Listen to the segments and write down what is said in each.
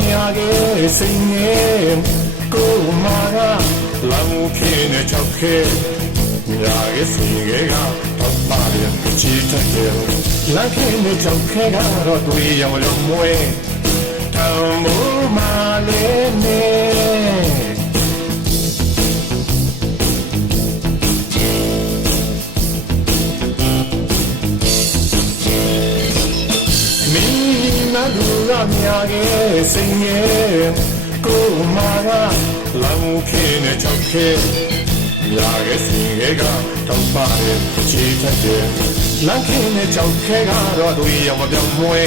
များခဲ့စိတ်နဲ့ကိုမာကလောင်ခင်းနဲ့ချောက်ခဲများခဲ့စိတ်ကတော့ပါရချီတက်တယ်လောင်ခင်းနဲ့ချောက်ခဲကတော့တွေ့ရောင်လုံးမွေးတောင်မိုးမာလေးနဲ့လူရများခဲ့စိတ်ရဲ့ကိုမာကလောင်ခင်းနဲ့ချောက်ခဲများခဲ့စိတ်ကတော့ပါရချီတက်တယ်လောင်ခင်းနဲ့ချောက်ခဲကတော့တွေ့ရောင်မပြောင်းမွဲ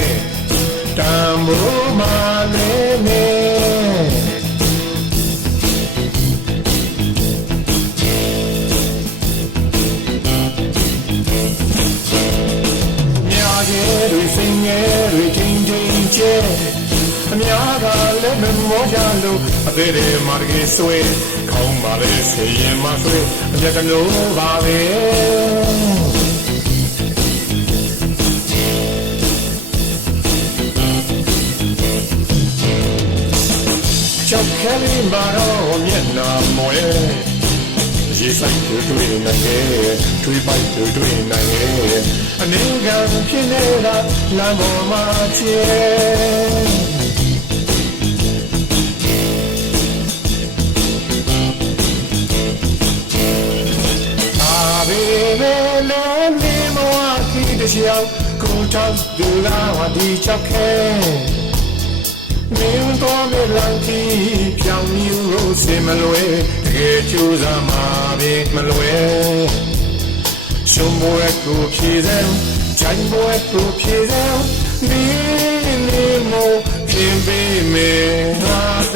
တံမိုးမာလေးနဲ့များခဲ့တွေ့စိတ်ရဲ့တွေ့ချင်းအများကလည်းမမောကြလို့အသေးတွေမာကြီးဆွေးခေါင်းပါလေဆေးရင်မဆွေးအပြက်ကလို့ပါပဲချောက်ခဲလေးပါတော့မျက်နှာမွဲရေဆိုင်တွေ့နိုင်ရဲ့တွေ့ပိုက်တွေ့နိုင်ရဲ့အနေကဖြစ်နေတာလမ်းပေါ်မှာချေ笑，古城如拉瓦的桥开，明多没浪迹，飘渺如什么路？这就在马边么路？胸部也不皮肉，肩部也不皮肉，你莫偏被没拉飞。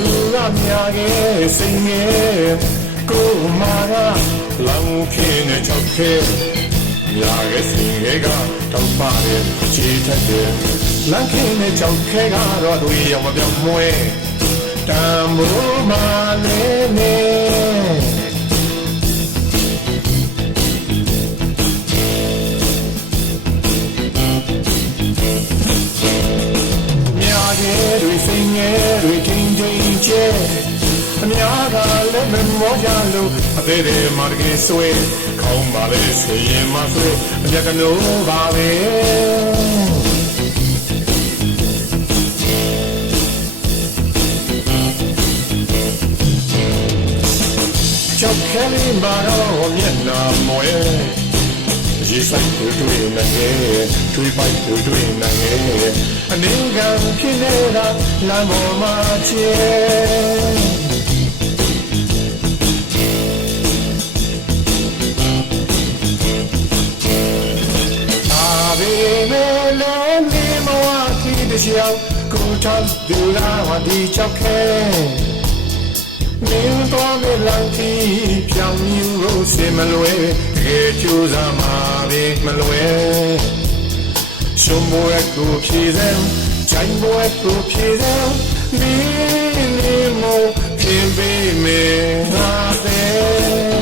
လူရများခဲ့စိတ်နဲ့ကိုမာကလောင်ခင်းနဲ့ချောက်ခဲများခဲ့စိတ်ကတော့ပါရချီတက်တယ်လောင်ခင်းနဲ့ချောက်ခဲကတော့တွေ့ရောင်မပြောင်းမွဲတံမိုးမာလေးနဲ့များခဲ့တွေ့စိတ်နဲ့တွေ့ချင်းချင်းချဲအများကလည်းမမောကြလို့အသေးတွေမာကြီးဆွေးခေါင်းပါလေဆေးရင်မဆွေးအပြက်ကလို့ပါပဲကြောက်ခဲလေးမာတော့မျက်နှာမွဲရေဆိုင်တွေ့နိုင်ရဲ့တွေ့ပိုက်တွေ့နိုင်ရဲ့အနေကဖြစ်နေတာလမ်းပေါ်မှာချေ笑，古城如拉瓦的桥开，明多没浪迹，飘渺如什么路？这就在马边么路？胸部也不皮肉，肩部也不皮肉，你莫偏被没那飞。